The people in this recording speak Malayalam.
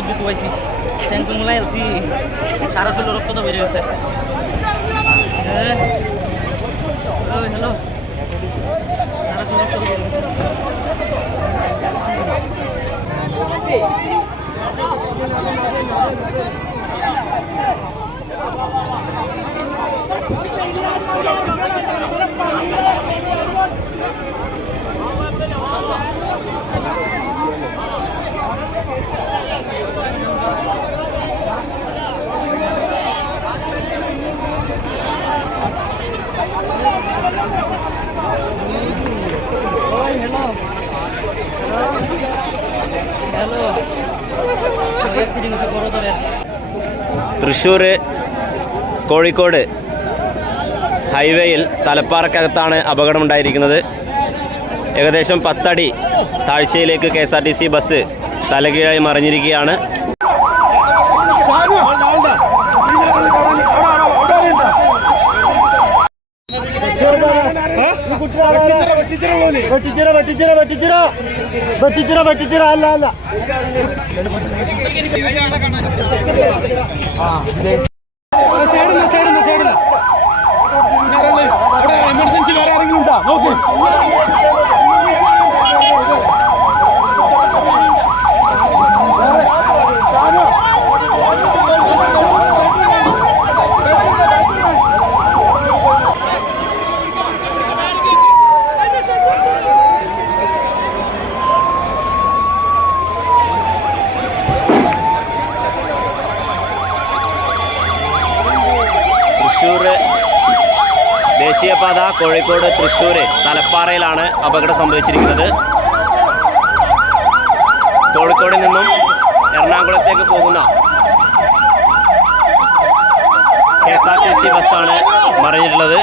বহুত দুঃখ পাইছি। তো মোলাই আছি সারা শরীর রক্ত তো বেড়ে গেছে হ্যাঁ হ্যালো ഹലോ തൃശ്ശൂർ കോഴിക്കോട് ഹൈവേയിൽ തലപ്പാറക്കകത്താണ് അപകടമുണ്ടായിരിക്കുന്നത്. ഏകദേശം പത്തടി താഴ്ചയിലേക്ക് K S R T C bus തലകീഴായി മറിഞ്ഞിരിക്കുകയാണ്. വെട്ടിച്ചിറ വെട്ടിച്ചിറ വെട്ടിച്ചിറ വെട്ടിച്ചിറ വെട്ടിച്ചിറ. അല്ല അല്ല. ദേശീയപാത കോഴിക്കോട് തൃശ്ശൂർ തലപ്പാറയിലാണ് അപകടം സംഭവിച്ചിരിക്കുന്നത്. കോഴിക്കോട് നിന്നും എറണാകുളത്തേക്ക് പോകുന്ന K S R T C ബസ്സാണ് മറിഞ്ഞിട്ടുള്ളത്.